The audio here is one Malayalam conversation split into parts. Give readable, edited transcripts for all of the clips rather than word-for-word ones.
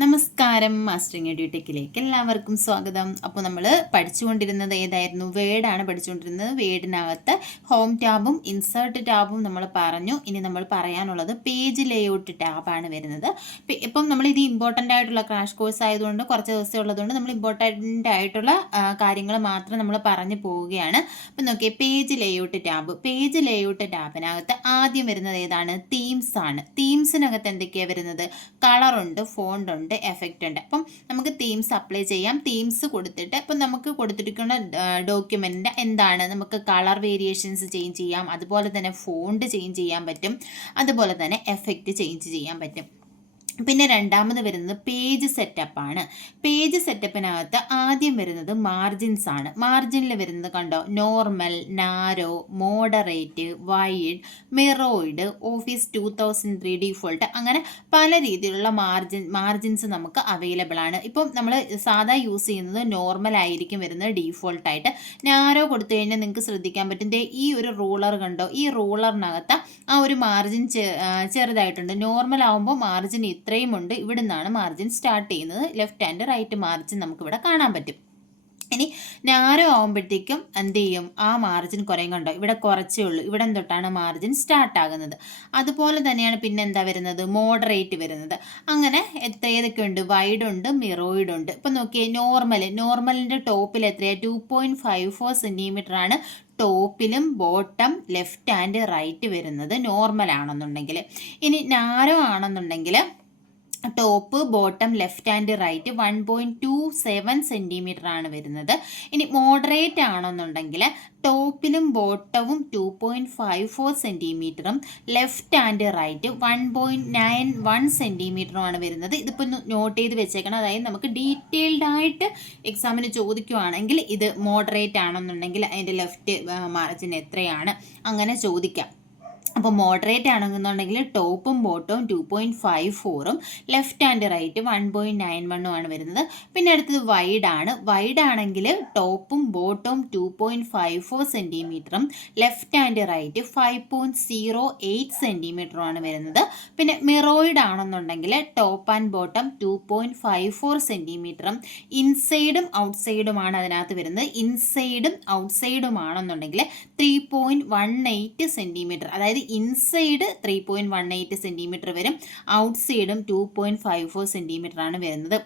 നമസ്കാരം, മാസ്റ്ററിങ് എഡ്യൂടെക്കിലേക്ക് എല്ലാവർക്കും സ്വാഗതം. അപ്പോൾ നമ്മൾ പഠിച്ചുകൊണ്ടിരുന്നത് ഏതായിരുന്നു? വേർഡാണ് പഠിച്ചുകൊണ്ടിരുന്നത്. വേർഡിനകത്ത് ഹോം ടാബും ഇൻസേർട്ട് ടാബും നമ്മൾ പറഞ്ഞു. ഇനി നമ്മൾ പറയാനുള്ളത് പേജ് ലേഔട്ട് ടാബാണ് വരുന്നത്. ഇപ്പം നമ്മളിത് ഇമ്പോർട്ടൻ്റ് ആയിട്ടുള്ള ക്രാഷ് കോഴ്സ് ആയതുകൊണ്ട് കുറച്ച് ദിവസം ഉള്ളതുകൊണ്ട് നമ്മൾ ഇമ്പോർട്ടൻ്റ് ആയിട്ടുള്ള കാര്യങ്ങൾ മാത്രം നമ്മൾ പറഞ്ഞു പോവുകയാണ്. അപ്പം നോക്കിയേ, page layout tab. Page layout ടാബിനകത്ത് ആദ്യം വരുന്നത് ഏതാണ്? തീംസ് ആണ്. തീംസിനകത്ത് എന്തൊക്കെയാണ് വരുന്നത്? കളറുണ്ട്, ഫോണ്ട് ഉണ്ട്, എഫക്റ്റ് ഉണ്ട്. അപ്പം നമുക്ക് തീംസ് അപ്ലൈ ചെയ്യാം. തീംസ് കൊടുത്തിട്ട് ഇപ്പം നമുക്ക് കൊടുത്തിരിക്കുന്ന ഡോക്യുമെൻറ്റിൻ്റെ എന്താണ്, നമുക്ക് കളർ വേരിയേഷൻസ് ചേഞ്ച് ചെയ്യാം, അതുപോലെ തന്നെ ഫോണ്ട് ചേഞ്ച് ചെയ്യാൻ പറ്റും, അതുപോലെ തന്നെ എഫക്റ്റ് ചേഞ്ച് ചെയ്യാൻ പറ്റും. പിന്നെ രണ്ടാമത് വരുന്നത് പേജ് സെറ്റപ്പാണ്. പേജ് സെറ്റപ്പിനകത്ത് ആദ്യം വരുന്നത് മാർജിൻസ് ആണ്. മാർജിനിൽ വരുന്നത് കണ്ടോ, normal, narrow, moderate, wide, mirrored, office 2003 default, അങ്ങനെ പല രീതിയിലുള്ള മാർജിൻസ് നമുക്ക് അവൈലബിൾ ആണ്. ഇപ്പം നമ്മൾ സാധാ യൂസ് ചെയ്യുന്നത് നോർമൽ ആയിരിക്കും വരുന്നത് ഡീഫോൾട്ടായിട്ട്. നാരോ കൊടുത്തു കഴിഞ്ഞാൽ നിങ്ങൾക്ക് ശ്രദ്ധിക്കാൻ പറ്റും, ഈ ഒരു റൂളർ കണ്ടോ, ഈ റൂളറിനകത്ത് ആ ഒരു മാർജിൻ ചെറുതായിട്ടുണ്ട്. നോർമൽ ആകുമ്പോൾ മാർജിൻ ഇത്രയും ഉണ്ട്. ഇവിടെ നിന്നാണ് മാർജിൻ സ്റ്റാർട്ട് ചെയ്യുന്നത്. ലെഫ്റ്റ് ആൻഡ് റൈറ്റ് മാർജിൻ നമുക്കിവിടെ കാണാൻ പറ്റും. ഇനി നാരോ ആകുമ്പോഴത്തേക്കും എന്ത് ചെയ്യും, ആ മാർജിൻ കുറയും. കണ്ടോ, ഇവിടെ കുറച്ചേ ഉള്ളൂ. ഇവിടെ തൊട്ടാണ് മാർജിൻ സ്റ്റാർട്ട് ആകുന്നത്. അതുപോലെ തന്നെയാണ് പിന്നെ എന്താ വരുന്നത്, മോഡറേറ്റ് വരുന്നത്. അങ്ങനെ ഏതൊക്കെ ഉണ്ട്? വൈഡ് ഉണ്ട്, മിറോയിഡ് ഉണ്ട്. ഇപ്പം നോക്കിയേ, നോർമലിൻ്റെ ടോപ്പിൽ എത്രയാണ്? 2.54 സെൻറ്റിമീറ്റർ ആണ് ടോപ്പിലും ബോട്ടം ലെഫ്റ്റ് ആൻഡ് റൈറ്റ് വരുന്നത് നോർമൽ ആണെന്നുണ്ടെങ്കിൽ. ഇനി നാരോ ആണെന്നുണ്ടെങ്കിൽ top bottom left and right 1.27 centimetre ആണ് വരുന്നത്. ഇനി മോഡറേറ്റ് ആണെന്നുണ്ടെങ്കിൽ ടോപ്പിലും ബോട്ടവും 2.54 സെൻറ്റിമീറ്ററും ലെഫ്റ്റ് ആൻഡ് റൈറ്റ് 1.91 സെൻറ്റിമീറ്ററും ആണ് വരുന്നത്. ഇതിപ്പോൾ നോട്ട് ചെയ്ത് വെച്ചേക്കണം. അതായത് നമുക്ക് ഡീറ്റെയിൽഡ് ആയിട്ട് എക്സാമിന് ചോദിക്കുവാണെങ്കിൽ ഇത് മോഡറേറ്റ് ആണെന്നുണ്ടെങ്കിൽ അതിൻ്റെ ലെഫ്റ്റ് മാർജിൻ എത്രയാണ് അങ്ങനെ ചോദിക്കാം. അപ്പോൾ മോഡറേറ്റ് ആണെന്നുണ്ടെങ്കിൽ ടോപ്പും ബോട്ടവും 2.54ഉം ലെഫ്റ്റ് ആൻഡ് റൈറ്റ് 1.91ഉം ആണ് വരുന്നത്. പിന്നെ അടുത്തത് വൈഡ് ആണ്. വൈഡ് ആണെങ്കിൽ ടോപ്പും ബോട്ടവും 2.54 സെൻറ്റിമീറ്ററും ലെഫ്റ്റ് ആൻഡ് റൈറ്റ് 5.08 സെൻറ്റിമീറ്ററും ആണ് വരുന്നത്. പിന്നെ മിറോയിഡ് ആണെന്നുണ്ടെങ്കിൽ ടോപ്പ് ആൻഡ് ബോട്ടം 2.54 സെൻറ്റിമീറ്ററും ഇൻസൈഡും ഔട്ട്സൈഡുമാണ് അതിനകത്ത് വരുന്നത്. ഇൻസൈഡും ഔട്ട്സൈഡും ആണെന്നുണ്ടെങ്കിൽ 3.18 സെൻറ്റിമീറ്റർ, അതായത് ഇൻസൈഡ് 3.18 സെൻറ്റിമീറ്റർ വരും, ഔട്ട്സൈഡും 2.54 സെൻറ്റിമീറ്റർ ആണ് വരുന്നത്.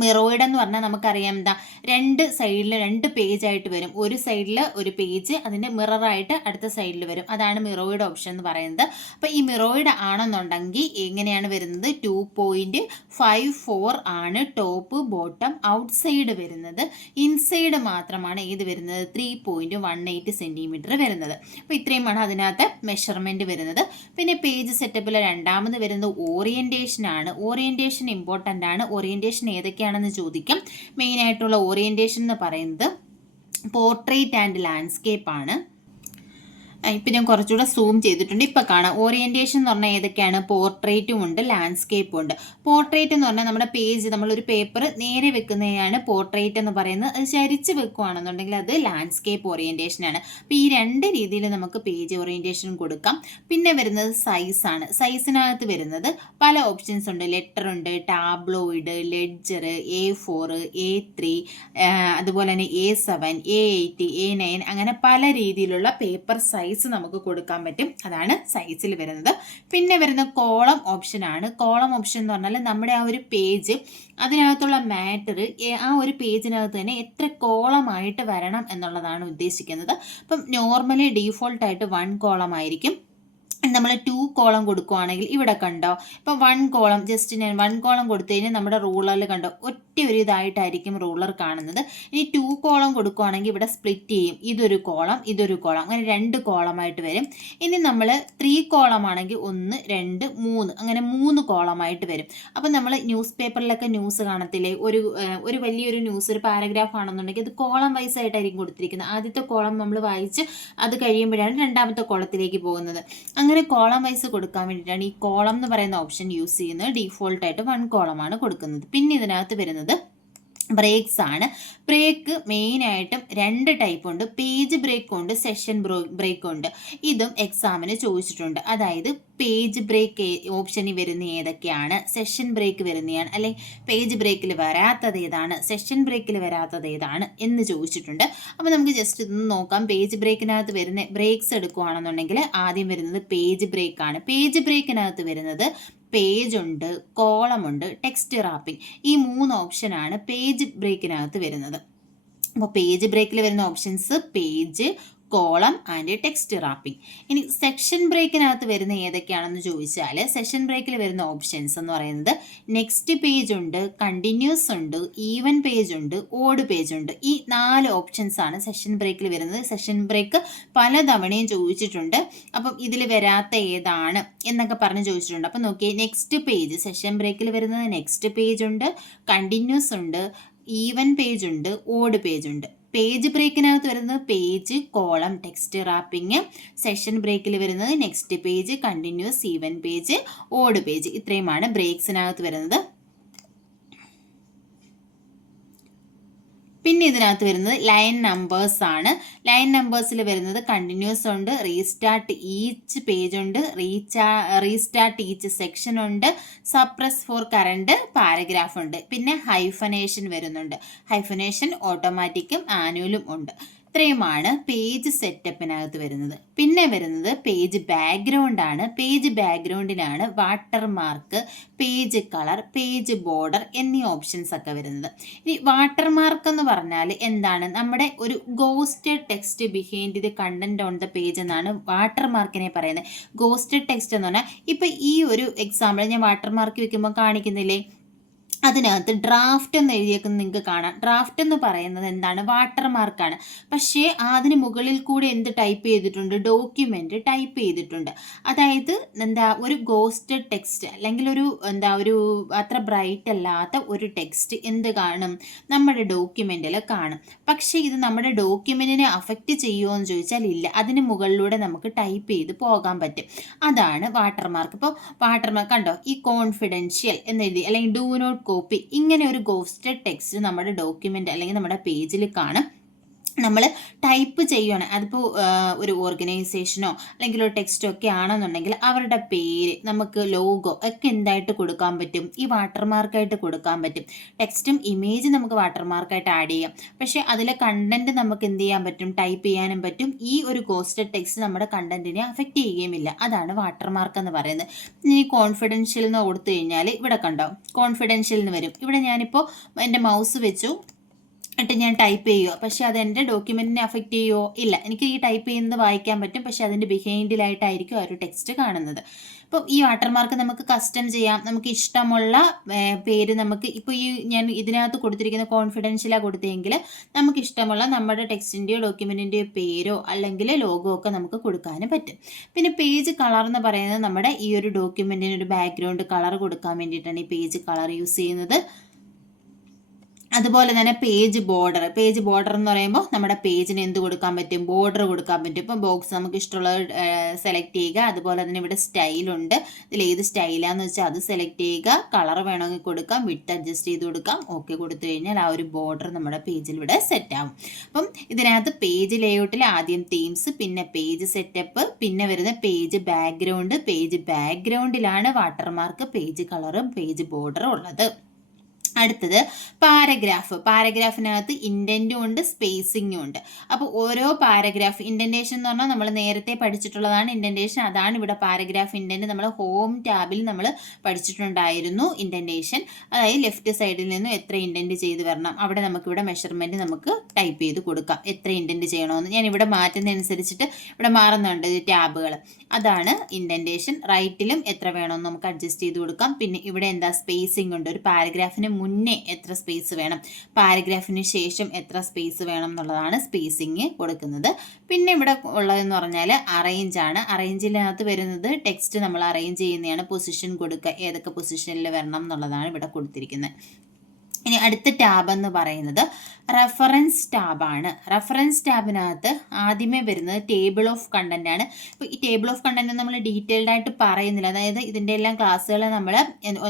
മിറോയിഡ് എന്ന് പറഞ്ഞാൽ നമുക്കറിയാം എന്താ, രണ്ട് സൈഡിൽ രണ്ട് പേജായിട്ട് വരും. ഒരു സൈഡിൽ ഒരു പേജ്, അതിൻ്റെ മിററായിട്ട് അടുത്ത സൈഡിൽ വരും. അതാണ് മിറോയിഡ് ഓപ്ഷൻ എന്ന് പറയുന്നത്. അപ്പോൾ ഈ മിറോയിഡ് ആണെന്നുണ്ടെങ്കിൽ എങ്ങനെയാണ് വരുന്നത്? 2.54 ആണ് ടോപ്പ് ബോട്ടം ഔട്ട്സൈഡ് വരുന്നത്. ഇൻസൈഡ് മാത്രമാണ് ഏത് വരുന്നത്? 3.18 സെൻറ്റിമീറ്റർ വരുന്നത്. അപ്പോൾ ഇത്രയുമാണ് അതിനകത്ത് മെഷർമെൻറ്റ് വരുന്നത്. പിന്നെ പേജ് സെറ്റപ്പിൽ രണ്ടാമത് വരുന്നത് ഓറിയൻറ്റേഷൻ ആണ്. ഓറിയൻറ്റേഷൻ ഇമ്പോർട്ടൻ്റ് ആണ്. ഓറിയൻറ്റേഷൻ ഏതൊക്കെയാണെന്ന് ചോദിക്കും. മെയിൻ ആയിട്ടുള്ള ഓറിയൻറ്റേഷൻ എന്ന് പറയുന്നത് പോർട്രേറ്റ് ആൻഡ് ലാൻഡ്സ്കേപ്പ് ആണ്. ഇപ്പം ഞാൻ കുറച്ചുകൂടെ സൂം ചെയ്തിട്ടുണ്ട്. ഇപ്പം കാണാം. ഓറിയൻറ്റേഷൻ എന്ന് പറഞ്ഞാൽ ഏതൊക്കെയാണ്? പോർട്രേറ്റും ഉണ്ട്, ലാൻഡ്സ്കേപ്പും ഉണ്ട്. പോർട്രേറ്റ് എന്ന് പറഞ്ഞാൽ നമ്മുടെ പേജ്, നമ്മളൊരു പേപ്പർ നേരെ വെക്കുന്നതാണ് പോർട്രേറ്റ് എന്ന് പറയുന്നത്. അത് ചരിച്ച് വെക്കുകയാണെന്നുണ്ടെങ്കിൽ അത് ലാൻഡ്സ്കേപ്പ് ഓറിയൻറ്റേഷനാണ്. അപ്പോൾ ഈ രണ്ട് രീതിയിൽ നമുക്ക് പേജ് ഓറിയൻറ്റേഷൻ കൊടുക്കാം. പിന്നെ വരുന്നത് സൈസാണ്. സൈസിനകത്ത് വരുന്നത് പല ഓപ്ഷൻസ് ഉണ്ട്. ലെറ്റർ ഉണ്ട്, ടാബ്ലോയിഡ്, ലെഡ്ജർ, A4, A3, അതുപോലെ തന്നെ A7, A8, A9, അങ്ങനെ പല രീതിയിലുള്ള പേപ്പർ സൈസ് നമുക്ക് കൊടുക്കാൻ പറ്റും. അതാണ് സൈസിൽ വരുന്നത്. പിന്നെ വരുന്ന കോളം ഓപ്ഷൻ ആണ്. കോളം ഓപ്ഷൻ എന്ന് പറഞ്ഞാൽ നമ്മുടെ ആ ഒരു പേജ്, അതിനകത്തുള്ള മാറ്റർ ആ ഒരു പേജിനകത്ത് തന്നെ എത്ര കോളമായിട്ട് വരണം എന്നുള്ളതാണ് ഉദ്ദേശിക്കുന്നത്. അപ്പം നോർമലി ഡീഫോൾട്ടായിട്ട് 1 കോളം ആയിരിക്കും. നമ്മൾ 2 കോളം കൊടുക്കുകയാണെങ്കിൽ ഇവിടെ കണ്ടോ, ഇപ്പം 1 കോളം, ജസ്റ്റ് ഞാൻ 1 കോളം കൊടുത്തു കഴിഞ്ഞാൽ നമ്മുടെ റൂളറിൽ കണ്ടോ ഒറ്റ ഒരു ഇതായിട്ടായിരിക്കും റൂളർ കാണുന്നത്. ഇനി 2 കോളം കൊടുക്കുകയാണെങ്കിൽ ഇവിടെ സ്പ്ലിറ്റ് ചെയ്യും. ഇതൊരു കോളം, ഇതൊരു കോളം, അങ്ങനെ 2 കോളമായിട്ട് വരും. ഇനി നമ്മൾ 3 കോളം ആണെങ്കിൽ 1, 2, 3, അങ്ങനെ 3 കോളമായിട്ട് വരും. അപ്പം നമ്മൾ ന്യൂസ് പേപ്പറിലൊക്കെ ന്യൂസ് കാണത്തില്ലേ, ഒരു വലിയൊരു ന്യൂസ്, ഒരു പാരഗ്രാഫ് ആണെന്നുണ്ടെങ്കിൽ അത് കോളം വൈസ് ആയിട്ടായിരിക്കും കൊടുത്തിരിക്കുന്നത്. ആദ്യത്തെ കോളം നമ്മൾ വായിച്ച് അത് കഴിയുമ്പോഴാണ് രണ്ടാമത്തെ കോളത്തിലേക്ക് പോകുന്നത്. അങ്ങനെ കോളം വൈസ് കൊടുക്കാൻ വേണ്ടിയിട്ടാണ് ഈ കോളം എന്ന് പറയുന്ന ഓപ്ഷൻ യൂസ് ചെയ്യുന്നത്. ഡീഫോൾട്ടായിട്ട് 1 കോളമാണ് കൊടുക്കുന്നത്. പിന്നെ ഇതിനകത്ത് വരുന്നത് ബ്രേക്സ് ആണ്. ബ്രേക്ക് മെയിനായിട്ടും 2 ടൈപ്പ് ഉണ്ട്. പേജ് ബ്രേക്കും ഉണ്ട്, സെഷൻ ബ്രേക്കും ഉണ്ട്. ഇതും എക്സാമിന് ചോദിച്ചിട്ടുണ്ട്. അതായത് പേജ് ബ്രേക്ക് ഓപ്ഷനിൽ വരുന്ന ഏതൊക്കെയാണ്, സെഷൻ ബ്രേക്ക് വരുന്നതാണ്, അല്ലെങ്കിൽ പേജ് ബ്രേക്കിൽ വരാത്തത് ഏതാണ്, സെഷൻ ബ്രേക്കിൽ വരാത്തത് ഏതാണ് എന്ന് ചോദിച്ചിട്ടുണ്ട്. അപ്പോൾ നമുക്ക് ജസ്റ്റ് ഇതൊന്ന് നോക്കാം. പേജ് ബ്രേക്കിനകത്ത് വരുന്ന ബ്രേക്സ് എടുക്കുകയാണെന്നുണ്ടെങ്കിൽ ആദ്യം വരുന്നത് പേജ് ബ്രേക്കാണ്. പേജ് ബ്രേക്കിനകത്ത് വരുന്നത് പേജ് ഉണ്ട്, കോളം ഉണ്ട്, ടെക്സ്റ്റ് റാപ്പിംഗ്. ഈ 3 ഓപ്ഷനാണ് പേജ് ബ്രേക്കിനകത്ത് വരുന്നത്. അപ്പോൾ പേജ് ബ്രേക്കിൽ വരുന്ന options page, column and text wrapping. ഇനി സെക്ഷൻ ബ്രേക്കിനകത്ത് വരുന്ന ഏതൊക്കെയാണെന്ന് ചോദിച്ചാൽ സെഷൻ ബ്രേക്കിൽ വരുന്ന ഓപ്ഷൻസ് എന്ന് പറയുന്നത് നെക്സ്റ്റ് പേജ് ഉണ്ട്, കണ്ടിന്യൂസ് ഉണ്ട്, ഈവൻ പേജ് ഉണ്ട്, ഓഡ് പേജ് ഉണ്ട്. ഈ 4 ഓപ്ഷൻസ് ആണ് സെഷൻ ബ്രേക്കിൽ വരുന്നത്. സെഷൻ ബ്രേക്ക് പലതവണയും ചോദിച്ചിട്ടുണ്ട്. അപ്പം ഇതിൽ വരാത്ത ഏതാണ് എന്നൊക്കെ പറഞ്ഞ് ചോദിച്ചിട്ടുണ്ട്. അപ്പം നോക്കിയേ, നെക്സ്റ്റ് പേജ് സെഷൻ ബ്രേക്കിൽ വരുന്നത് നെക്സ്റ്റ് പേജ് ഉണ്ട്, കണ്ടിന്യൂസ് ഉണ്ട്, ഈവൻ പേജ് ഉണ്ട്, ഓഡ് പേജ് ഉണ്ട്. പേജ് ബ്രേക്കിനകത്ത് വരുന്നത് page, column, text wrapping. Session ബ്രേക്കിൽ വരുന്നത് next page, continuous, even page, odd page. ഇത്രയുമാണ് ബ്രേക്സിനകത്ത് വരുന്നത്. പിന്നെ ഇതിനകത്ത് വരുന്നത് ലൈൻ നമ്പേഴ്സ് ആണ്. ലൈൻ നമ്പേഴ്സിൽ വരുന്നത് കണ്ടിന്യൂസ് ഉണ്ട്, റീസ്റ്റാർട്ട് ഈച്ച് പേജ് ഉണ്ട്, റീസ്റ്റാർട്ട് ഈച്ച് സെക്ഷൻ ഉണ്ട്, സപ്രസ് ഫോർ കറണ്ട് പാരഗ്രാഫ് ഉണ്ട്. പിന്നെ ഹൈഫനേഷൻ വരുന്നുണ്ട്. ഹൈഫനേഷൻ ഓട്ടോമാറ്റിക്കും ആനുവലും ഉണ്ട്. ഇത്രയുമാണ് പേജ് സെറ്റപ്പിനകത്ത് വരുന്നത്. പിന്നെ വരുന്നത് പേജ് ബാക്ക്ഗ്രൗണ്ട് ആണ്. പേജ് ബാക്ക്ഗ്രൗണ്ടിനാണ് water mark, page colour, page border എന്നീ ഓപ്ഷൻസ് ഒക്കെ വരുന്നത്. ഇനി വാട്ടർ മാർക്ക് എന്ന് പറഞ്ഞാൽ എന്താണ്? നമ്മുടെ ഒരു ghosted text behind the content on the page എന്നാണ് വാട്ടർ മാർക്കിനെ പറയുന്നത്. ഗോസ്റ്റഡ് ടെക്സ്റ്റ് എന്ന് പറഞ്ഞാൽ ഇപ്പം ഈ ഒരു എക്സാമ്പിൾ ഞാൻ വാട്ടർ മാർക്ക് വെക്കുമ്പോൾ കാണിക്കുന്നില്ലേ, അതിനകത്ത് ഡ്രാഫ്റ്റ് എന്ന് എഴുതിയേക്കുന്നത് നിങ്ങൾക്ക് കാണാം. ഡ്രാഫ്റ്റ് എന്ന് പറയുന്നത് എന്താണ്? വാട്ടർ മാർക്കാണ്. പക്ഷേ അതിന് മുകളിൽ കൂടെ എന്ത് ടൈപ്പ് ചെയ്തിട്ടുണ്ട്? ഡോക്യുമെൻ്റ് ടൈപ്പ് ചെയ്തിട്ടുണ്ട്. അതായത് എന്താ, ഒരു ഗോസ്റ്റഡ് ടെക്സ്റ്റ് അല്ലെങ്കിൽ ഒരു അത്ര ബ്രൈറ്റ് അല്ലാത്ത ഒരു ടെക്സ്റ്റ് എന്ത് കാണും? നമ്മുടെ ഡോക്യുമെൻറ്റിൽ കാണും. പക്ഷേ ഇത് നമ്മുടെ ഡോക്യുമെൻറ്റിനെ അഫക്റ്റ് ചെയ്യുമോ എന്ന് ചോദിച്ചാൽ ഇല്ല. അതിന് മുകളിലൂടെ നമുക്ക് ടൈപ്പ് ചെയ്ത് പോകാൻ പറ്റും. അതാണ് വാട്ടർ മാർക്ക്. ഇപ്പോൾ വാട്ടർ മാർക്ക് കണ്ടോ, ഈ കോൺഫിഡൻഷ്യൽ എന്നെഴുതി അല്ലെങ്കിൽ ഡു നോട്ട് കോപ്പി, ഇങ്ങനെ ഒരു ഗോസ്റ്റഡ് ടെക്സ്റ്റ് നമ്മുടെ ഡോക്യുമെൻ്റ് അല്ലെങ്കിൽ നമ്മുടെ പേജിൽ കാണും. നമ്മൾ ടൈപ്പ് ചെയ്യുകയാണ്, അതിപ്പോൾ ഒരു ഓർഗനൈസേഷനോ അല്ലെങ്കിൽ ഒരു ടെക്സ്റ്റോ ഒക്കെ ആണെന്നുണ്ടെങ്കിൽ അവരുടെ പേര്, നമുക്ക് ലോഗോ ഒക്കെ എന്തായിട്ട് കൊടുക്കാൻ പറ്റും? ഈ വാട്ടർമാർക്കായിട്ട് കൊടുക്കാൻ പറ്റും. ടെക്സ്റ്റും ഇമേജ് നമുക്ക് വാട്ടർമാർക്കായിട്ട് ആഡ് ചെയ്യാം. പക്ഷേ അതിലെ കണ്ടന്റ് നമുക്ക് എന്ത് ചെയ്യാൻ പറ്റും? ടൈപ്പ് ചെയ്യാനും പറ്റും. ഈ ഒരു ഗോസ്റ്റഡ് ടെക്സ്റ്റ് നമ്മുടെ കണ്ടന്റിനെ അഫക്റ്റ് ചെയ്യുകയുമില്ല. അതാണ് വാട്ടർമാർക്ക് എന്ന് പറയുന്നത്. ഇനി കോൺഫിഡൻഷ്യൽ എന്ന് കൊടുത്തു കഴിഞ്ഞാൽ ഇവിടെ കണ്ടോ, കോൺഫിഡൻഷ്യൽ എന്ന് വരും. ഇവിടെ ഞാനിപ്പോൾ എൻ്റെ മൗസ് വെച്ചു എന്നിട്ട് ഞാൻ ടൈപ്പ് ചെയ്യുക, പക്ഷേ അത് എൻ്റെ ഡോക്യുമെൻറ്റിനെ അഫക്റ്റ് ചെയ്യുമോ? ഇല്ല. എനിക്ക് ഈ ടൈപ്പ് ചെയ്യുന്നത് വായിക്കാൻ പറ്റും, പക്ഷേ അതിൻ്റെ ബിഹൈൻഡിലായിട്ടായിരിക്കും ആ ഒരു ടെക്സ്റ്റ് കാണുന്നത്. അപ്പോൾ ഈ വാട്ടർമാർക്ക് നമുക്ക് കസ്റ്റം ചെയ്യാം. നമുക്ക് ഇഷ്ടമുള്ള പേര് നമുക്ക് ഇപ്പോൾ ഞാൻ ഇതിനകത്ത് കൊടുത്തിരിക്കുന്ന കോൺഫിഡൻഷ്യലാണ് കൊടുത്തതെങ്കിൽ നമുക്ക് ഇഷ്ടമുള്ള നമ്മുടെ ടെക്സ്റ്റിൻ്റെയോ ഡോക്യുമെൻറ്റിൻ്റെയോ പേരോ അല്ലെങ്കിൽ ലോഗോ ഒക്കെ നമുക്ക് കൊടുക്കാനും പറ്റും. പിന്നെ പേജ് കളർ എന്ന് പറയുന്നത് നമ്മുടെ ഈ ഒരു ഡോക്യുമെൻറ്റിന് ഒരു ബാക്ക്ഗ്രൗണ്ട് കളർ കൊടുക്കാൻ വേണ്ടിയിട്ടാണ് ഈ പേജ് കളർ യൂസ് ചെയ്യുന്നത്. അതുപോലെ തന്നെ പേജ് ബോർഡർ എന്ന് പറയുമ്പോൾ നമ്മുടെ പേജിന് എന്ത് കൊടുക്കാൻ പറ്റും? ബോർഡർ കൊടുക്കാൻ പറ്റും. ഇപ്പം ബോക്സ് നമുക്ക് ഇഷ്ടമുള്ളത് സെലക്ട് ചെയ്യുക. അതുപോലെ തന്നെ ഇവിടെ സ്റ്റൈലുണ്ട്. ഇതിൽ ഏത് സ്റ്റൈലാന്ന് വെച്ചാൽ അത് സെലക്ട് ചെയ്യുക. കളർ വേണമെങ്കിൽ കൊടുക്കാം, വിഡ്ത്ത് അഡ്ജസ്റ്റ് ചെയ്ത് കൊടുക്കാം. ഓക്കെ കൊടുത്തു കഴിഞ്ഞാൽ ആ ഒരു ബോർഡർ നമ്മുടെ പേജിൽ ഇവിടെ സെറ്റ് ആവും. അപ്പം ഇതിനകത്ത് പേജ് ലേഔട്ടിൽ ആദ്യം തീംസ്, പിന്നെ പേജ് സെറ്റപ്പ്, പിന്നെ വരുന്ന പേജ് ബാക്ക്ഗ്രൗണ്ട്. പേജ് ബാക്ക്ഗ്രൗണ്ടിലാണ് വാട്ടർമാർക്ക്, പേജ് കളറും പേജ് ബോർഡറും ഉള്ളത്. അടുത്തത് പാരഗ്രാഫിനകത്ത് ഇൻഡൻറ്റും ഉണ്ട്, സ്പേസിങ്ങും ഉണ്ട്. അപ്പോൾ ഓരോ പാരഗ്രാഫ്, ഇൻഡൻറ്റേഷൻ എന്ന് പറഞ്ഞാൽ നമ്മൾ നേരത്തെ പഠിച്ചിട്ടുള്ളതാണ് ഇൻഡൻറ്റേഷൻ. അതാണ് ഇവിടെ പാരഗ്രാഫ് ഇൻഡൻറ്റ്. നമ്മൾ ഹോം ടാബിൽ നമ്മൾ പഠിച്ചിട്ടുണ്ടായിരുന്നു ഇൻഡൻറ്റേഷൻ. അതായത് ലെഫ്റ്റ് സൈഡിൽ നിന്നും എത്ര ഇൻഡൻറ്റ് ചെയ്ത് വരണം, അവിടെ നമുക്കിവിടെ മെഷർമെൻറ്റ് നമുക്ക് ടൈപ്പ് ചെയ്ത് കൊടുക്കാം എത്ര ഇൻഡൻറ്റ് ചെയ്യണമെന്ന്. ഞാൻ ഇവിടെ മാറ്റുന്നതനുസരിച്ചിട്ട് ഇവിടെ മാറുന്നുണ്ട് ടാബുകൾ. അതാണ് ഇൻഡൻറ്റേഷൻ. റൈറ്റിലും എത്ര വേണമെന്ന് നമുക്ക് അഡ്ജസ്റ്റ് ചെയ്ത് കൊടുക്കാം. പിന്നെ ഇവിടെ എന്താ, സ്പേസിംഗ് ഉണ്ട്. ഒരു പാരഗ്രാഫിന് മുന്നേ എത്ര സ്പേസ് വേണം, പാരഗ്രാഫിന് ശേഷം എത്ര സ്പേസ് വേണം എന്നുള്ളതാണ് സ്പേസിങ് കൊടുക്കുന്നത്. പിന്നെ ഇവിടെ ഉള്ളതെന്ന് പറഞ്ഞാൽ അറേഞ്ച് ആണ്. അറേഞ്ചിനകത്ത് വരുന്നത് ടെക്സ്റ്റ് നമ്മൾ അറേഞ്ച് ചെയ്യുന്നതാണ്. പൊസിഷൻ കൊടുക്കുക, ഏതൊക്കെ പൊസിഷനിൽ വരണം എന്നുള്ളതാണ് ഇവിടെ കൊടുത്തിരിക്കുന്നത്. ഇനി അടുത്ത ടാബ് എന്ന് പറയുന്നത് റെഫറൻസ് ടാബാണ്. റെഫറൻസ് ടാബിനകത്ത് ആദ്യമേ വരുന്നത് ടേബിൾ ഓഫ് കണ്ടന്റ് ആണ്. ഇപ്പോൾ ഈ ടേബിൾ ഓഫ് കണ്ടന്റ് നമ്മൾ ഡീറ്റെയിൽഡ് ആയിട്ട് പറയുന്നില്ല. അതായത് ഇതിൻ്റെ എല്ലാം ക്ലാസ്സുകൾ നമ്മൾ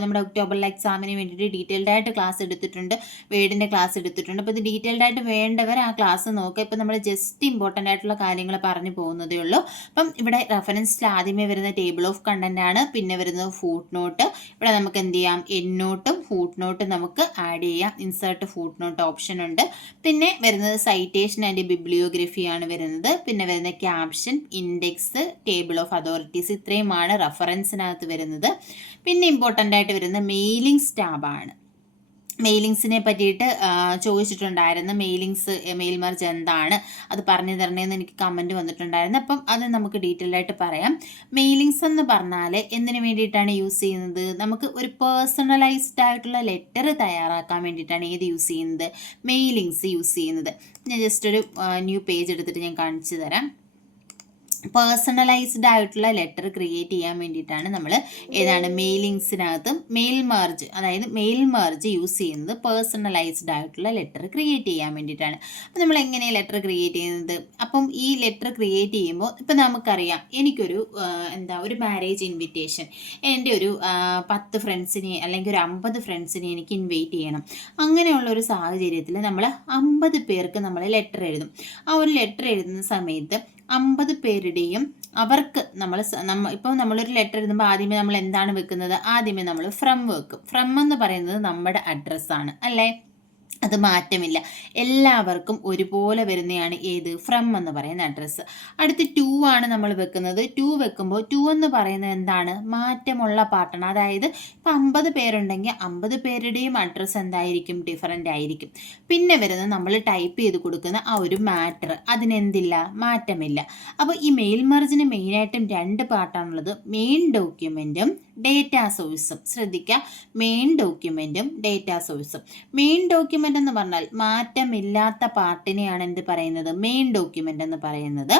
നമ്മുടെ ഒക്ടോബറിലെ എക്സാമിന് വേണ്ടിയിട്ട് ഡീറ്റെയിൽഡ് ആയിട്ട് ക്ലാസ് എടുത്തിട്ടുണ്ട്, വേർഡിൻ്റെ ക്ലാസ് എടുത്തിട്ടുണ്ട്. അപ്പോൾ ഇത് ഡീറ്റെയിൽഡ് ആയിട്ട് വേണ്ടവർ ആ ക്ലാസ് നോക്കുക. ഇപ്പോൾ നമ്മൾ ജസ്റ്റ് ഇമ്പോർട്ടൻ്റ് ആയിട്ടുള്ള കാര്യങ്ങൾ പറഞ്ഞു പോകുന്നതേ ഉള്ളൂ. അപ്പം ഇവിടെ റെഫറൻസിൽ ആദ്യമേ വരുന്ന ടേബിൾ ഓഫ് കണ്ടന്റ് ആണ്. പിന്നെ വരുന്നത് ഫൂട്ട് നോട്ട്. ഇവിടെ നമുക്ക് എന്ത് ചെയ്യാം, എൻ നോട്ടും ഫൂട്ട് നോട്ടും നമുക്ക് ആഡ് ചെയ്യാം. ഇൻസേർട്ട് ഫൂട്ട് നോട്ട് ഓപ്ഷൻ ഉണ്ട്. പിന്നെ വരുന്നത് സൈറ്റേഷൻ ആൻഡ് ബിബ്ലിയോഗ്രഫി ആണ് വരുന്നത്. പിന്നെ വരുന്ന caption, index, table of authorities, ഇത്രയുമാണ് റെഫറൻസിനകത്ത് വരുന്നത്. പിന്നെ ഇമ്പോർട്ടൻ്റ് ആയിട്ട് വരുന്നത് മെയിലിംഗ്സ് ടാബാണ്. മെയിലിങ്സിനെ പറ്റിയിട്ട് ചോദിച്ചിട്ടുണ്ടായിരുന്നു. മെയിൽ മെർജ് എന്താണ്, അത് പറഞ്ഞു തരണേന്ന് എനിക്ക് കമൻറ്റ് വന്നിട്ടുണ്ടായിരുന്നു. അപ്പം അത് നമുക്ക് ഡീറ്റെയിൽ ആയിട്ട് പറയാം. മെയിലിങ്സ് എന്ന് പറഞ്ഞാൽ എന്തിനു വേണ്ടിയിട്ടാണ് യൂസ് ചെയ്യുന്നത്, നമുക്ക് ഒരു പേഴ്സണലൈസ്ഡ് ആയിട്ടുള്ള ലെറ്റർ തയ്യാറാക്കാൻ വേണ്ടിയിട്ടാണ് ഏത് യൂസ് ചെയ്യുന്നത്, മെയിലിങ്സ് യൂസ് ചെയ്യുന്നത്. ഞാൻ ജസ്റ്റ് ഒരു ന്യൂ പേജ് എടുത്തിട്ട് ഞാൻ കാണിച്ചു തരാം. പേഴ്സണലൈസ്ഡ് ആയിട്ടുള്ള ലെറ്റർ ക്രിയേറ്റ് ചെയ്യാൻ വേണ്ടിയിട്ടാണ് നമ്മൾ ഏതാണ് മെയിലിങ്സിനകത്ത് മെയിൽ മെർജ്, അതായത് മെയിൽ മെർജ് യൂസ് ചെയ്യുന്നത് പേഴ്സണലൈസ്ഡ് ആയിട്ടുള്ള ലെറ്റർ ക്രിയേറ്റ് ചെയ്യാൻ വേണ്ടിയിട്ടാണ്. അപ്പോൾ നമ്മൾ എങ്ങനെയാണ് ലെറ്റർ ക്രിയേറ്റ് ചെയ്യുന്നത്? അപ്പം ഈ ലെറ്റർ ക്രിയേറ്റ് ചെയ്യുമ്പോൾ ഇപ്പം നമുക്കറിയാം, എനിക്കൊരു ഒരു മാരേജ് ഇൻവിറ്റേഷൻ എൻ്റെ ഒരു 10 ഫ്രണ്ട്സിനെ അല്ലെങ്കിൽ ഒരു 50 ഫ്രണ്ട്സിനെ എനിക്ക് ഇൻവൈറ്റ് ചെയ്യണം. അങ്ങനെയുള്ള ഒരു സാഹചര്യത്തിൽ നമ്മൾ 50 പേർക്ക് നമ്മൾ ലെറ്റർ എഴുതും. ആ ഒരു ലെറ്റർ എഴുതുന്ന സമയത്ത് 50 പേരുടെയും അവർക്ക് ഇപ്പോൾ നമ്മളൊരു ലെറ്റർ എഴുതുമ്പോൾ ആദ്യമേ നമ്മൾ എന്താണ് വെക്കുന്നത്, ആദ്യമേ നമ്മൾ ഫ്രം വെക്കും. ഫ്രം എന്ന് പറയുന്നത് നമ്മുടെ അഡ്രസ്സാണ് അല്ലേ, അത് മാറ്റമില്ല. എല്ലാവർക്കും ഒരുപോലെ വരുന്നതാണ് ഏത്, ഫ്രം എന്ന് പറയുന്ന അഡ്രസ്സ്. അടുത്ത് 2 ആണ് നമ്മൾ വെക്കുന്നത്. 2 വെക്കുമ്പോൾ 2 എന്ന് പറയുന്നത് എന്താണ്, മാറ്റമുള്ള പാർട്ടാണ്. അതായത് ഇപ്പോൾ 50 പേരുണ്ടെങ്കിൽ 50 പേരുടെയും അഡ്രസ്സ് എന്തായിരിക്കും, ഡിഫറൻ്റ് ആയിരിക്കും. പിന്നെ വരുന്നത് നമ്മൾ ടൈപ്പ് ചെയ്ത് കൊടുക്കുന്ന ആ ഒരു മാറ്റർ, അതിനെന്തില്ല, മാറ്റമില്ല. അപ്പോൾ ഈ മെയിൽ മെർജിന് മെയിനായിട്ടും 2 പാർട്ടാണുള്ളത്, മെയിൻ ഡോക്യുമെൻറ്റും ഡേറ്റാ സോഴ്സും. ശ്രദ്ധിക്കുക, മെയിൻ ഡോക്യുമെൻറ്റും ഡേറ്റാ സോഴ്സും. മെയിൻ ഡോക്യുമെൻ്റ് എന്ന് പറഞ്ഞാൽ മാറ്റമില്ലാത്ത പാർട്ടിനെയാണ് എന്ത് പറയുന്നത്, മെയിൻ ഡോക്യുമെൻ്റ് എന്ന് പറയുന്നത്.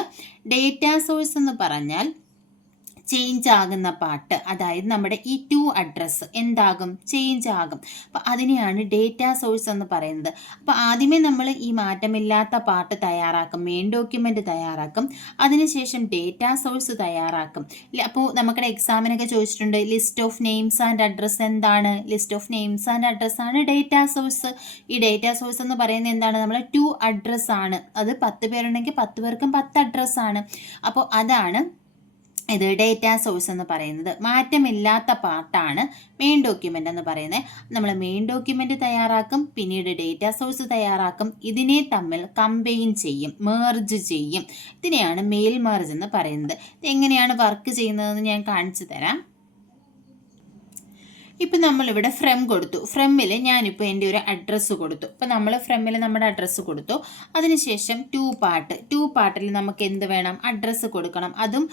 ഡേറ്റാ സോഴ്സ് എന്ന് പറഞ്ഞാൽ ചേഞ്ച് ആകുന്ന പാർട്ട്, അതായത് നമ്മുടെ ഈ 2 അഡ്രസ്സ് എന്താകും, ചേഞ്ച് ആകും. അപ്പോൾ അതിനെയാണ് ഡേറ്റാ സോഴ്സ് എന്ന് പറയുന്നത്. അപ്പോൾ ആദ്യമേ നമ്മൾ ഈ മാറ്റമില്ലാത്ത പാർട്ട് തയ്യാറാക്കും, മെയിൻ ഡോക്യുമെൻ്റ് തയ്യാറാക്കും, അതിനുശേഷം ഡേറ്റാ സോഴ്സ് തയ്യാറാക്കും. അപ്പോൾ നമ്മുടെ എക്സാമിനൊക്കെ ചോദിച്ചിട്ടുണ്ട്, list of names and address എന്താണ്, list of names and address ആണ് ഡേറ്റാ സോഴ്സ്. ഈ ഡേറ്റാ സോഴ്സ് എന്ന് പറയുന്നത് എന്താണ്, നമ്മൾ 2 അഡ്രസ്സാണ്. അത് 10 പേരുണ്ടെങ്കിൽ 10 പേർക്കും 10 അഡ്രസ്സാണ്. അപ്പോൾ അതാണ് ഇത് ഡേറ്റാ സോഴ്സ് എന്ന് പറയുന്നത്. മാറ്റമില്ലാത്ത പാർട്ടാണ് മെയിൻ ഡോക്യുമെൻ്റ് എന്ന് പറയുന്നത്. നമ്മൾ മെയിൻ ഡോക്യുമെൻ്റ് തയ്യാറാക്കും, പിന്നീട് ഡേറ്റാ സോഴ്സ് തയ്യാറാക്കും, ഇതിനെ തമ്മിൽ കമ്പൈൻ ചെയ്യും, മെർജ് ചെയ്യും. ഇതിനെയാണ് മെയിൽ മെർജ് എന്ന് പറയുന്നത്. എങ്ങനെയാണ് വർക്ക് ചെയ്യുന്നതെന്ന് ഞാൻ കാണിച്ചു തരാം. ഇപ്പം നമ്മളിവിടെ ഫ്രം കൊടുത്തു. ഫ്രമിൽ ഞാനിപ്പോൾ എൻ്റെ ഒരു അഡ്രസ്സ് കൊടുത്തു. ഇപ്പം നമ്മൾ ഫ്രമിൽ നമ്മുടെ അഡ്രസ്സ് കൊടുത്തു. അതിനുശേഷം 2 പാർട്ടിൽ നമുക്ക് എന്ത് വേണം, അഡ്രസ്സ് കൊടുക്കണം. അതും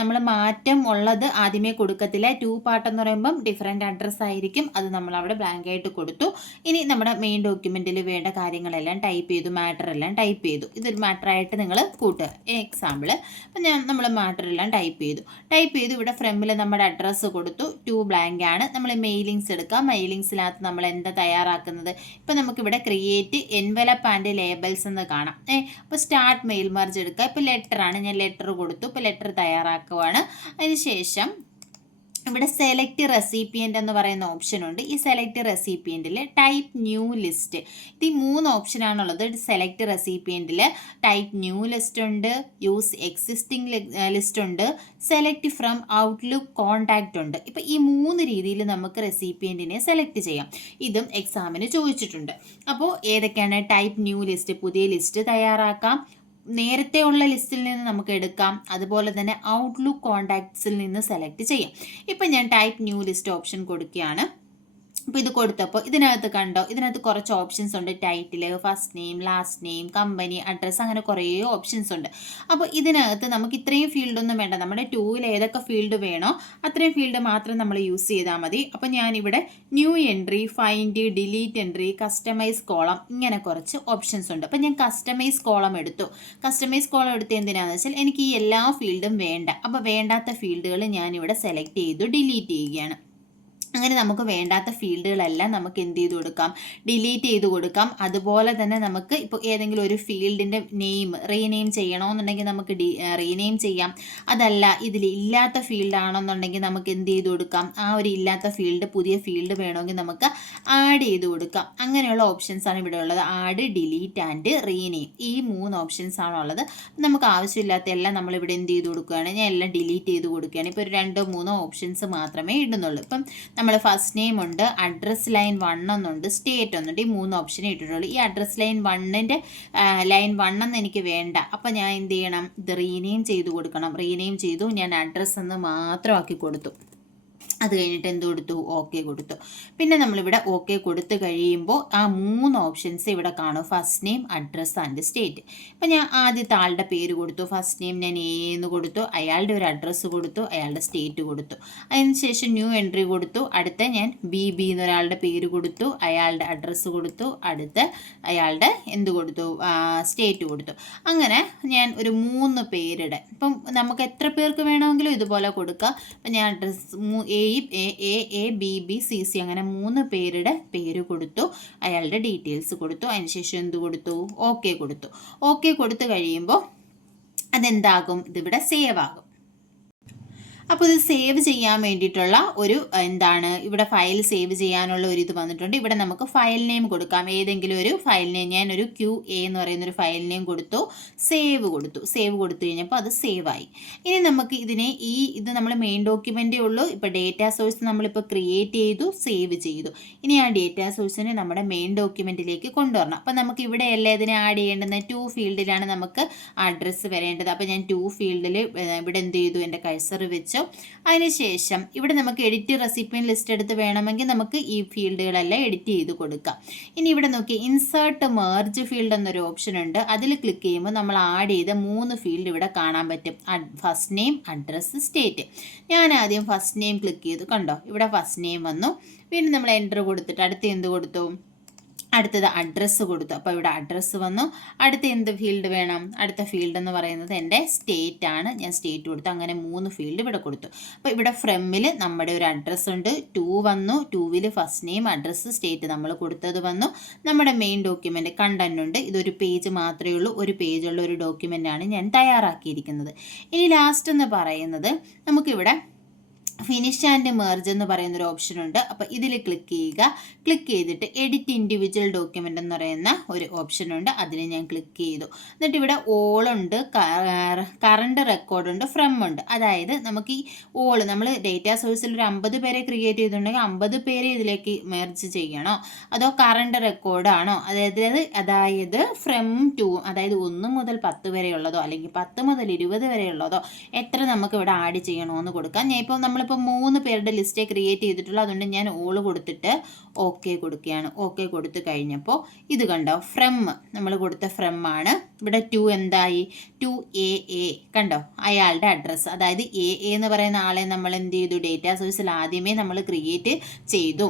നമ്മൾ മാറ്റം ഉള്ളത് ആദ്യമേ കൊടുക്കത്തില്ല. 2 പാർട്ട് എന്ന് പറയുമ്പം ഡിഫറെൻറ്റ് അഡ്രസ്സ് ആയിരിക്കും. അത് നമ്മൾ അവിടെ ബ്ലാങ്ക് ആയിട്ട് കൊടുത്തു. ഇനി നമ്മുടെ മെയിൻ ഡോക്യുമെൻറ്റിൽ വേണ്ട കാര്യങ്ങളെല്ലാം ടൈപ്പ് ചെയ്തു, മാറ്റർ എല്ലാം ടൈപ്പ് ചെയ്തു. ഇതൊരു മാറ്ററായിട്ട് നിങ്ങൾ കൂട്ടുക. എക്സാമ്പിൾ അപ്പം നമ്മൾ മാറ്ററെല്ലാം ടൈപ്പ് ചെയ്തു. ഇവിടെ ഫ്രമിൽ നമ്മുടെ അഡ്രസ്സ് കൊടുത്തു. 2 ബ്ലാങ്ക് ആണ്. നമ്മൾ മെയിലിങ്സ് എടുക്കാം. മെയിലിങ്സിനകത്ത് നമ്മൾ എന്താ തയ്യാറാക്കുന്നത്, ഇപ്പം നമുക്കിവിടെ ക്രിയേറ്റ് എൻവലപ്പ് ആൻഡ് ലേബൽസ് എന്ന് കാണാം. അപ്പോൾ സ്റ്റാർട്ട് മെയിൽ മെർജ് എടുക്കുക. ഇപ്പോൾ ലെറ്ററാണ്, ഞാൻ ലെറ്റർ കൊടുത്തു. ഇപ്പോൾ ലെറ്റർ തയ്യാറാക്കുവാണ്. അതിനുശേഷം ഇവിടെ സെലക്ട് റെസിപ്പിയൻ്റ് എന്ന് പറയുന്ന ഓപ്ഷൻ ഉണ്ട്. ഈ സെലക്ട് റെസിപ്പിയൻറ്റിൽ ടൈപ്പ് ന്യൂ ലിസ്റ്റ്, ഇത് ഈ 3 ഓപ്ഷനാണുള്ളത്. സെലക്ട് റെസിപ്പിയൻറ്റിൽ ടൈപ്പ് ന്യൂ ലിസ്റ്റ് ഉണ്ട്, യൂസ് എക്സിസ്റ്റിംഗ് ലിസ്റ്റ് ഉണ്ട്, സെലക്ട് ഫ്രം ഔട്ട്ലുക്ക് കോൺടാക്റ്റ് ഉണ്ട്. ഇപ്പോൾ ഈ 3 രീതിയിൽ നമുക്ക് റെസിപ്പിയൻറ്റിനെ സെലക്ട് ചെയ്യാം. ഇതും എക്സാമിന് ചോദിച്ചിട്ടുണ്ട്. അപ്പോൾ ഏതൊക്കെയാണ്, ടൈപ്പ് ന്യൂ ലിസ്റ്റ്, പുതിയ ലിസ്റ്റ് തയ്യാറാക്കാം, നേരത്തെ ഉള്ള ലിസ്റ്റിൽ നിന്ന് നമുക്ക് എടുക്കാം, അതുപോലെ തന്നെ ഔട്ട്ലുക്ക് കോൺടാക്ട്സിൽ നിന്ന് സെലക്ട് ചെയ്യാം. ഇപ്പം ഞാൻ ടൈപ്പ് ന്യൂ ലിസ്റ്റ് ഓപ്ഷൻ കൊടുക്കുകയാണ്. അപ്പോൾ ഇത് കൊടുത്തപ്പോൾ ഇതിനകത്ത് കണ്ടോ, ഇതിനകത്ത് കുറച്ച് ഓപ്ഷൻസ് ഉണ്ട്. Title, first name, last name, company, address, അങ്ങനെ കുറേ ഓപ്ഷൻസ് ഉണ്ട്. അപ്പോൾ ഇതിനകത്ത് നമുക്ക് ഇത്രയും ഫീൽഡൊന്നും വേണ്ട. നമ്മുടെ 2ൽ ഏതൊക്കെ ഫീൽഡ് വേണോ അത്രയും ഫീൽഡ് മാത്രം നമ്മൾ യൂസ് ചെയ്താൽ മതി. അപ്പോൾ ഞാനിവിടെ new entry, find, delete entry, customise column, ഇങ്ങനെ കുറച്ച് ഓപ്ഷൻസ് ഉണ്ട്. അപ്പോൾ ഞാൻ കസ്റ്റമൈസ് കോളം എടുത്തു. കസ്റ്റമൈസ് കോളം എടുത്ത് എന്തിനാണെന്ന് വെച്ചാൽ എനിക്ക് ഈ എല്ലാ ഫീൽഡും വേണ്ട. അപ്പോൾ വേണ്ടാത്ത ഫീൽഡുകൾ ഞാനിവിടെ സെലക്ട് ചെയ്തു ഡിലീറ്റ് ചെയ്യുകയാണ്. അങ്ങനെ നമുക്ക് വേണ്ടാത്ത ഫീൽഡുകളെല്ലാം നമുക്ക് എന്ത് ചെയ്ത് കൊടുക്കാം, ഡിലീറ്റ് ചെയ്ത് കൊടുക്കാം. അതുപോലെ തന്നെ നമുക്ക് ഇപ്പോൾ ഏതെങ്കിലും ഒരു ഫീൽഡിൻ്റെ റീനെയിം ചെയ്യണമെന്നുണ്ടെങ്കിൽ നമുക്ക് റീനെയിം ചെയ്യാം. അതല്ല ഇതിൽ ഇല്ലാത്ത ഫീൽഡാണെന്നുണ്ടെങ്കിൽ നമുക്ക് എന്ത് ചെയ്ത് കൊടുക്കാം, ആ ഒരു ഇല്ലാത്ത ഫീൽഡ് പുതിയ ഫീൽഡ് വേണമെങ്കിൽ നമുക്ക് ആഡ് ചെയ്ത് കൊടുക്കാം. അങ്ങനെയുള്ള ഓപ്ഷൻസാണ് ഇവിടെ ഉള്ളത്. ആഡ്, ഡിലീറ്റ് ആൻഡ് റീനെയിം, ഈ 3 ഓപ്ഷൻസ് ആണുള്ളത്. നമുക്ക് ആവശ്യമില്ലാത്ത എല്ലാം നമ്മളിവിടെ എന്ത് ചെയ്ത് കൊടുക്കുകയാണ്, ഞാൻ എല്ലാം ഡിലീറ്റ് ചെയ്ത് കൊടുക്കുകയാണ്. ഇപ്പോൾ ഒരു 2-3 ഓപ്ഷൻസ് മാത്രമേ ഇടുന്നുള്ളൂ. ഇപ്പം നമ്മൾ ഫസ്റ്റ് നെയിം ഉണ്ട്, അഡ്രസ് ലൈൻ 1 എന്നുണ്ട്, സ്റ്റേറ്റ് എന്നുണ്ട്. ഈ 3 ഓപ്ഷനേ ഇട്ടിട്ടുള്ളൂ. ഈ അഡ്രസ് ലൈൻ 1ൻ്റെ ലൈൻ 1 എന്ന് എനിക്ക് വേണ്ട. അപ്പം ഞാൻ എന്ത് ചെയ്യണം, ഇത് റീനെയിം ചെയ്ത് കൊടുക്കണം. റീനെയിം ചെയ്തു, ഞാൻ അഡ്രസ്സ് എന്ന് മാത്രമാക്കി കൊടുത്തു. അത് കഴിഞ്ഞിട്ട് എന്ത് കൊടുത്തു, ഓക്കെ കൊടുത്തു. പിന്നെ നമ്മളിവിടെ ഓക്കെ കൊടുത്തു കഴിയുമ്പോൾ ആ 3 ഓപ്ഷൻസ് ഇവിടെ കാണും, first name, address and state. ഇപ്പം ഞാൻ ആദ്യത്തെ ആളുടെ പേര് കൊടുത്തു. ഫസ്റ്റ് നെയിം ഞാൻ എന്ന് കൊടുത്തു, അയാളുടെ ഒരു അഡ്രസ്സ് കൊടുത്തു, അയാളുടെ സ്റ്റേറ്റ് കൊടുത്തു. അതിനുശേഷം ന്യൂ എൻട്രി കൊടുത്തു. അടുത്ത ഞാൻ ബി എന്നൊരാളുടെ പേര് കൊടുത്തു, അയാളുടെ അഡ്രസ്സ് കൊടുത്തു, അടുത്ത അയാളുടെ എന്ത് കൊടുത്തു, സ്റ്റേറ്റ് കൊടുത്തു. അങ്ങനെ ഞാൻ ഒരു 3 പേരുടെ, ഇപ്പം നമുക്ക് എത്ര പേർക്ക് വേണമെങ്കിലും ഇതുപോലെ കൊടുക്കാം. അപ്പം ഞാൻ address A B B C C അങ്ങനെ 3 പേരുടെ പേര് കൊടുത്തു, അയാളുടെ ഡീറ്റെയിൽസ് കൊടുത്തു. അതിനുശേഷം എന്ത് കൊടുത്തു, ഓക്കെ കൊടുത്തു. ഓക്കെ കൊടുത്തു കഴിയുമ്പോൾ അതെന്താകും, ഇതിവിടെ സേവ് ആകും. അപ്പോൾ ഇത് സേവ് ചെയ്യാൻ വേണ്ടിയിട്ടുള്ള ഒരു എന്താണ്, ഇവിടെ ഫയൽ സേവ് ചെയ്യാനുള്ള ഒരു ഇത് വന്നിട്ടുണ്ട്. ഇവിടെ നമുക്ക് ഫയൽ നെയിം കൊടുക്കാം, ഏതെങ്കിലും ഒരു ഫയൽ നെയിം. ഞാനൊരു QA എന്ന് പറയുന്നൊരു ഫയൽ നെയിം കൊടുത്തു, സേവ് കൊടുത്തു. സേവ് കൊടുത്തു കഴിഞ്ഞപ്പോൾ അത് സേവായി. ഇനി നമുക്ക് ഇതിനെ ഇത് നമ്മൾ മെയിൻ ഡോക്യുമെൻ്റേ ഉള്ളൂ. ഇപ്പോൾ ഡേറ്റാ സോഴ്സ് നമ്മളിപ്പോൾ ക്രിയേറ്റ് ചെയ്തു, സേവ് ചെയ്തു. ഇനി ആ ഡേറ്റാ സോഴ്സിനെ നമ്മുടെ മെയിൻ ഡോക്യുമെൻറ്റിലേക്ക് കൊണ്ടുവരണം. അപ്പോൾ നമുക്ക് ഇവിടെ എല്ലാം ഇതിനെ ആഡ് ചെയ്യേണ്ടുന്ന 2 ഫീൽഡിലാണ് നമുക്ക് അഡ്രസ്സ് വരേണ്ടത്. അപ്പോൾ ഞാൻ 2 ഫീൽഡിൽ ഇവിടെ എന്ത് ചെയ്തു, എൻ്റെ കഴ്സർ വെച്ചു. അതിനുശേഷം ഇവിടെ നമുക്ക് എഡിറ്റ് റെസിപ്പിയൻ ലിസ്റ്റ് എടുത്ത് വേണമെങ്കിൽ നമുക്ക് ഈ ഫീൽഡുകളെല്ലാം എഡിറ്റ് ചെയ്ത് കൊടുക്കാം. ഇനി ഇവിടെ നോക്കി ഇൻസേർട്ട് മെർജ് ഫീൽഡ് എന്നൊരു ഓപ്ഷൻ ഉണ്ട്. അതിൽ ക്ലിക്ക് ചെയ്യുമ്പോൾ നമ്മൾ ആഡ് ചെയ്ത 3 ഫീൽഡ് ഇവിടെ കാണാൻ പറ്റും, ഫസ്റ്റ് നെയിം, അഡ്രസ്സ്, സ്റ്റേറ്റ്. ഞാൻ ആദ്യം ഫസ്റ്റ് നെയിം ക്ലിക്ക് ചെയ്തു, കണ്ടോ ഇവിടെ ഫസ്റ്റ് നെയിം വന്നു. വീണ്ടും നമ്മൾ എൻ്റർ കൊടുത്തിട്ട് അടുത്ത് എന്ത് കൊടുത്തു, അടുത്തത് അഡ്രസ്സ് കൊടുത്തു. അപ്പോൾ ഇവിടെ അഡ്രസ്സ് വന്നു. അടുത്ത എന്ത് ഫീൽഡ് വേണം, അടുത്ത ഫീൽഡ് എന്ന് പറയുന്നത് എൻ്റെ സ്റ്റേറ്റ് ആണ്. ഞാൻ സ്റ്റേറ്റ് കൊടുത്തു. അങ്ങനെ 3 ഫീൽഡ് ഇവിടെ കൊടുത്തു. അപ്പോൾ ഇവിടെ ഫ്രമിൽ നമ്മുടെ ഒരു അഡ്രസ്സ് ഉണ്ട്, 2 വന്നു. 2വിൽ ഫസ്റ്റ് നെയിം, അഡ്രസ്സ്, സ്റ്റേറ്റ് നമ്മൾ കൊടുത്തത് വന്നു. നമ്മുടെ മെയിൻ ഡോക്യുമെൻ്റ് കണ്ടന്റ് ഉണ്ട്. ഇതൊരു പേജ് മാത്രമേ ഉള്ളൂ, ഒരു പേജുള്ള ഒരു ഡോക്യുമെൻ്റാണ് ഞാൻ തയ്യാറാക്കിയിരിക്കുന്നത്. ഇനി ലാസ്റ്റ് എന്ന് പറയുന്നത് നമുക്കിവിടെ ഫിനിഷ് ആൻഡ് മെർജ് എന്ന് പറയുന്നൊരു ഓപ്ഷൻ ഉണ്ട്. അപ്പോൾ ഇതിൽ ക്ലിക്ക് ചെയ്യുക. ക്ലിക്ക് ചെയ്തിട്ട് എഡിറ്റ് ഇൻഡിവിജ്വൽ ഡോക്യുമെൻ്റ് എന്ന് പറയുന്ന ഒരു ഓപ്ഷൻ ഉണ്ട്. അതിൽ ഞാൻ ക്ലിക്ക് ചെയ്തു. എന്നിട്ട് ഇവിടെ ഓൾ ഉണ്ട്, കറണ്ട് റെക്കോർഡ് ഉണ്ട്, ഫ്രം ഉണ്ട്. അതായത് നമുക്ക് ഈ നമ്മൾ ഡേറ്റാ സോഴ്സിൽ ഒരു 50 പേരെ ക്രിയേറ്റ് ചെയ്തിട്ടുണ്ടെങ്കിൽ 50 പേരെ ഇതിലേക്ക് മെർജ് ചെയ്യണോ, അതോ കറണ്ട് റെക്കോർഡാണോ, അതായത് ഫ്രം ടു, അതായത് 1 മുതൽ 10 വരെയുള്ളതോ അല്ലെങ്കിൽ 10 മുതൽ 20 വരെയുള്ളതോ എത്ര നമുക്ക് ഇവിടെ ആഡ് ചെയ്യണമെന്ന് കൊടുക്കാം. ഞാൻ ഇപ്പോൾ നമ്മളിപ്പോൾ 3 പേരുടെ ലിസ്റ്റേ ക്രിയേറ്റ് ചെയ്തിട്ടുള്ളൂ. അതുകൊണ്ട് ഞാൻ ഓൾ കൊടുത്തിട്ട് ഓക്കെ കൊടുക്കുകയാണ്. ഓക്കെ കൊടുത്തു കഴിഞ്ഞപ്പോൾ ഇത് കണ്ടോ, ഫ്രം നമ്മൾ കൊടുത്ത ഫ്രം ആണ്. ഇവിടെ 2 എന്തായി, 2AA കണ്ടോ, അയാളുടെ അഡ്രസ്സ്. അതായത് എന്ന് പറയുന്ന ആളെ നമ്മൾ എന്ത് ചെയ്തു, ഡേറ്റാ സോഴ്സിൽ ആദ്യമേ നമ്മൾ ക്രിയേറ്റ് ചെയ്തു.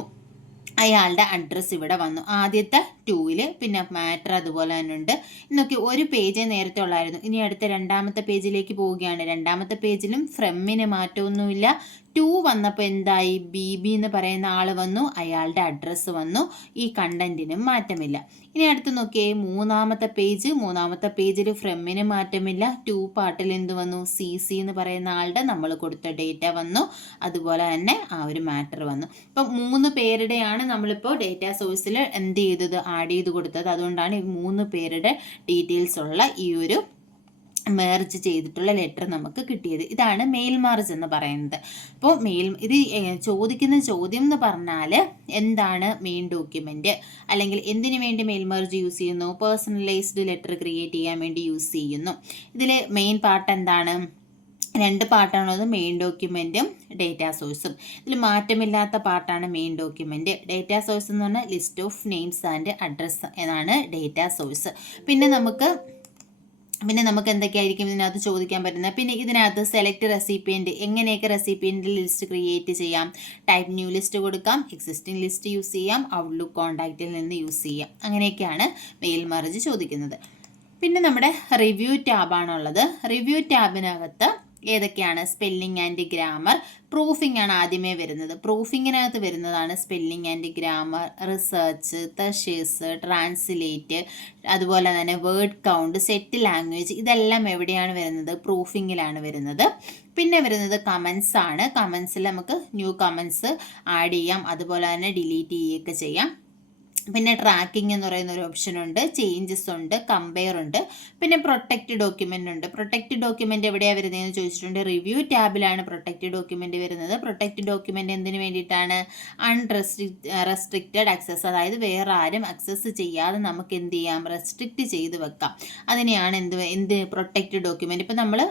അയാളുടെ അഡ്രസ്സ് ഇവിടെ വന്നു ആദ്യത്തെ 2വിൽ. പിന്നെ മാറ്റർ അതുപോലെ തന്നെ ഉണ്ട്. ഇന്നൊക്കെ ഒരു പേജ് നേരത്തെ ഉള്ളായിരുന്നു. ഇനി അടുത്ത 2ാമത്തെ പേജിലേക്ക് പോവുകയാണ്. 2ാമത്തെ പേജിലും ഫ്രമിന് മാറ്റമൊന്നുമില്ല. 2 വന്നപ്പോൾ എന്തായി, BB എന്ന് പറയുന്ന ആൾ വന്നു, അയാളുടെ അഡ്രസ്സ് വന്നു. ഈ കണ്ടന്റിനും മാറ്റമില്ല. ഇനി അടുത്ത് നോക്കിയേ 3ാമത്തെ പേജ്. 3ാമത്തെ പേജിൽ ഫ്രമിന് മാറ്റമില്ല. 2 പാർട്ടിൽ എന്ത് വന്നു, CC എന്ന് പറയുന്ന ആളുടെ നമ്മൾ കൊടുത്ത ഡേറ്റ വന്നു. അതുപോലെ തന്നെ ആ ഒരു മാറ്റർ വന്നു. ഇപ്പം 3 പേരുടെയാണ് നമ്മളിപ്പോൾ ഡേറ്റാ സോഴ്സിൽ എന്ത് ചെയ്തത്, ആഡ് ചെയ്ത് കൊടുത്തത്. അതുകൊണ്ടാണ് ഈ 3 പേരുടെ ഡീറ്റെയിൽസ് ഉള്ള ഈ ഒരു മെർജ് ചെയ്തിട്ടുള്ള ലെറ്റർ നമുക്ക് കിട്ടിയത്. ഇതാണ് മെയിൽ മെർജ് എന്ന് പറയുന്നത്. അപ്പോൾ ഇത് ചോദിക്കുന്ന ചോദ്യം എന്ന് പറഞ്ഞാൽ എന്താണ് മെയിൻ ഡോക്യുമെൻ്റ്, അല്ലെങ്കിൽ എന്തിനു വേണ്ടി മെയിൽ മെർജ് യൂസ് ചെയ്യുന്നു, പേഴ്സണലൈസ്ഡ് ലെറ്റർ ക്രിയേറ്റ് ചെയ്യാൻ വേണ്ടി യൂസ് ചെയ്യുന്നു. ഇതിൽ മെയിൻ പാർട്ട് എന്താണ്, 2 പാർട്ടാണുള്ളത്, മെയിൻ ഡോക്യുമെൻറ്റും ഡേറ്റാ സോഴ്സും. ഇതിൽ മാറ്റമില്ലാത്ത പാർട്ടാണ് മെയിൻ ഡോക്യുമെൻറ്റ്. ഡേറ്റാ സോഴ്സ് എന്ന് പറഞ്ഞാൽ list of names and address എന്നാണ് ഡേറ്റാ സോഴ്സ്. പിന്നെ നമുക്ക് എന്തൊക്കെയായിരിക്കും ഇതിനകത്ത് ചോദിക്കാൻ പറ്റുന്നത്. പിന്നെ ഇതിനകത്ത് സെലക്ട് റെസിപ്പിയൻറ്റ്, എങ്ങനെയൊക്കെ റെസിപ്പിയൻറ്റ് ലിസ്റ്റ് ക്രിയേറ്റ് ചെയ്യാം. ടൈപ്പ് ന്യൂ ലിസ്റ്റ് കൊടുക്കാം, എക്സിസ്റ്റിംഗ് ലിസ്റ്റ് യൂസ് ചെയ്യാം, ഔട്ട്ലുക്ക് കോൺടാക്റ്റിൽ നിന്ന് യൂസ് ചെയ്യാം. അങ്ങനെയൊക്കെയാണ് മെയിൽ മെർജ് ചോദിക്കുന്നത്. പിന്നെ നമ്മുടെ റിവ്യൂ ടാബാണുള്ളത്. റിവ്യൂ ടാബിനകത്ത് ഏതൊക്കെയാണ്? സ്പെല്ലിംഗ് ആൻഡ് ഗ്രാമർ, പ്രൂഫിംഗ് ആണ് ആദ്യമേ വരുന്നത്. പ്രൂഫിങ്ങിനകത്ത് വരുന്നതാണ് spelling and grammar, research, തെഷേഴ്സ്, translate, അതുപോലെ തന്നെ വേർഡ് കൗണ്ട്, സെറ്റ് ലാംഗ്വേജ്, ഇതെല്ലാം എവിടെയാണ് വരുന്നത്? പ്രൂഫിങ്ങിലാണ് വരുന്നത്. പിന്നെ വരുന്നത് കമൻസ് ആണ്. കമൻസിൽ നമുക്ക് ന്യൂ കമൻസ് ആഡ് ചെയ്യാം, അതുപോലെ തന്നെ ഡിലീറ്റ് ചെയ്യുകയൊക്കെ ചെയ്യാം. പിന്നെ ട്രാക്കിംഗ് എന്ന് പറയുന്ന ഒരു ഓപ്ഷൻ ഉണ്ട്, ചേഞ്ചസ് ഉണ്ട്, കമ്പയർ ഉണ്ട്, പിന്നെ പ്രൊട്ടക്റ്റ് ഡോക്യുമെൻ്റ് ഉണ്ട്. പ്രൊട്ടക്റ്റ് ഡോക്യുമെൻ്റ് എവിടെയാണ് വരുന്നതെന്ന് ചോദിച്ചിട്ടുണ്ട്. റിവ്യൂ ടാബിലാണ് പ്രൊട്ടക്റ്റ് ഡോക്യുമെൻ്റ് വരുന്നത്. പ്രൊട്ടക്റ്റ് ഡോക്യുമെൻ്റ് എന്തിനു വേണ്ടിയിട്ടാണ്? റെസ്ട്രിക്റ്റഡ് ആക്സസ്, അതായത് വേറെ ആരും ആക്സസ് ചെയ്യാതെ നമുക്ക് എന്ത് ചെയ്യാം? റെസ്ട്രിക്റ്റ് ചെയ്ത് വെക്കാം. അതിനെയാണ് എന്ത് പ്രൊട്ടക്റ്റ് ഡോക്യുമെൻ്റ്. ഇപ്പം നമ്മൾ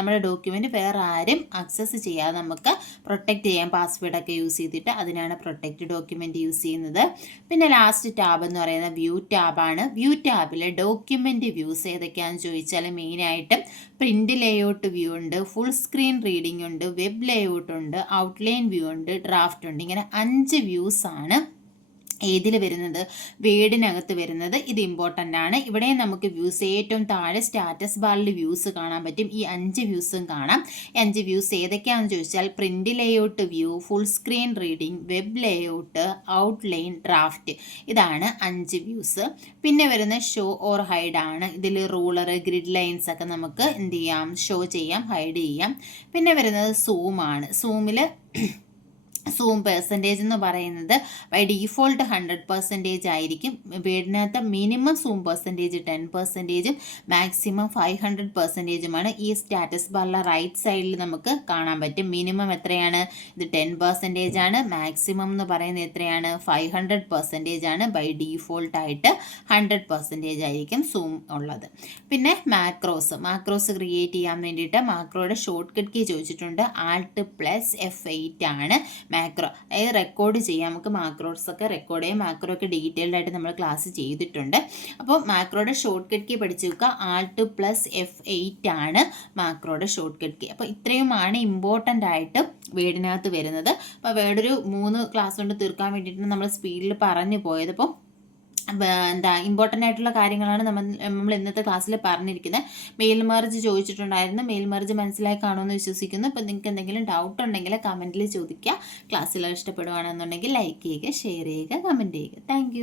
നമ്മുടെ ഡോക്യുമെൻ്റ് വേറെ ആരും ആക്സസ് ചെയ്യാതെ നമുക്ക് പ്രൊട്ടക്റ്റ് ചെയ്യാം, പാസ്വേഡൊക്കെ യൂസ് ചെയ്തിട്ട്. അതിനാണ് പ്രൊട്ടക്റ്റ് ഡോക്യുമെൻ്റ് യൂസ് ചെയ്യുന്നത്. പിന്നെ ലാസ്റ്റ് ടാബ് എന്ന് പറയുന്നത് വ്യൂ ടാബാണ്. വ്യൂ ടാബിൽ ഡോക്യുമെൻ്റ് വ്യൂസ് ഏതൊക്കെയാണെന്ന് ചോദിച്ചാൽ മെയിനായിട്ടും പ്രിൻ്റ് ലേഔട്ട് വ്യൂ ഉണ്ട്, ഫുൾ സ്ക്രീൻ റീഡിംഗ് ഉണ്ട്, വെബ് ലേഔട്ട് ഉണ്ട്, ഔട്ട്ലൈൻ വ്യൂ ഉണ്ട്, ഡ്രാഫ്റ്റ് ഉണ്ട്. ഇങ്ങനെ 5 വ്യൂസ് ആണ് ഏതിൽ വരുന്നത്? വേഡിനകത്ത് വരുന്നത്. ഇത് ഇമ്പോർട്ടൻ്റ് ആണ്. ഇവിടെ നമുക്ക് വ്യൂസ് ഏറ്റവും താഴെ സ്റ്റാറ്റസ് ബാറിൽ വ്യൂസ് കാണാൻ പറ്റും. ഈ 5 വ്യൂസും കാണാം. 5 വ്യൂസ് ഏതൊക്കെയാണെന്ന് ചോദിച്ചാൽ print layout view, full screen reading, web layout, outline, draft. ഇതാണ് 5 വ്യൂസ്. പിന്നെ വരുന്ന ഷോ ഓർ ഹൈഡ് ആണ്. ഇതിൽ റൂളർ, ഗ്രിഡ് ലൈൻസ് ഒക്കെ നമുക്ക് എന്ത് ചെയ്യാം? ഷോ ചെയ്യാം, ഹൈഡ് ചെയ്യാം. പിന്നെ വരുന്നത് സൂമാണ്. സൂം പെർസെൻറ്റേജ് എന്ന് പറയുന്നത് ബൈ ഡീഫോൾട്ട് 100% ആയിരിക്കും. വീടിനകത്ത് മിനിമം സൂം പെർസെൻറ്റേജ് 10%, മാക്സിമം 500%. ഈ സ്റ്റാറ്റസ് ബാറിലെ റൈറ്റ് സൈഡിൽ നമുക്ക് കാണാൻ പറ്റും. മിനിമം എത്രയാണ്? ഇത് 10% ആണ്. മാക്സിമം എന്ന് പറയുന്നത് എത്രയാണ്? 500% ആണ്. ബൈ ഡീഫോൾട്ടായിട്ട് 100% ആയിരിക്കും സൂം ഉള്ളത്. പിന്നെ മാക്രോസ് ക്രിയേറ്റ് ചെയ്യാൻ വേണ്ടിയിട്ട് മാക്രോയുടെ ഷോർട്ട് കട്ട് കീ ചോദിച്ചിട്ടുണ്ട്. Alt+F8 ആണ് മാക്രോ. അതായത് റെക്കോർഡ് ചെയ്യാം, നമുക്ക് മാക്രോസൊക്കെ റെക്കോർഡ് ചെയ്യാം. മാക്രോ ഒക്കെ ഡീറ്റെയിൽഡ് ആയിട്ട് നമ്മൾ ക്ലാസ് ചെയ്തിട്ടുണ്ട്. അപ്പോൾ മാക്രോയുടെ ഷോർട്ട് കട്ട് കീ പഠിച്ചു വെക്കുക. Alt+F8 ആണ് മാക്രോയുടെ ഷോർട്ട് കട്ട് കീ. അപ്പോൾ ഇത്രയുമാണ് ഇമ്പോർട്ടൻ്റ് ആയിട്ട് വേർഡിനകത്ത് വരുന്നത്. അപ്പോൾ വേർഡൊരു 3 ക്ലാസ് കൊണ്ട് തീർക്കാൻ വേണ്ടിയിട്ട് നമ്മൾ സ്പീഡിൽ പറഞ്ഞു പോയത്. അപ്പോൾ ഇമ്പോർട്ടൻ്റ് ആയിട്ടുള്ള കാര്യങ്ങളാണ് നമ്മൾ ഇന്നത്തെ ക്ലാസ്സിൽ പറഞ്ഞിരിക്കുന്നത്. മെയിൽ മെർജ് ചോദിച്ചിട്ടുണ്ടായിരുന്നു. മെയിൽ മെർജ് മനസ്സിലായി കാണുമെന്ന് വിശ്വസിക്കുന്നു. അപ്പോൾ നിങ്ങൾക്ക് എന്തെങ്കിലും ഡൗട്ട് ഉണ്ടെങ്കിൽ കമൻറ്റിൽ ചോദിക്കുക. ക്ലാസ്സിൽ ഇഷ്ടപ്പെടുകയാണെന്നുണ്ടെങ്കിൽ ലൈക്ക് ചെയ്യുക, ഷെയർ ചെയ്യുക, കമൻറ്റ് ചെയ്യുക. താങ്ക്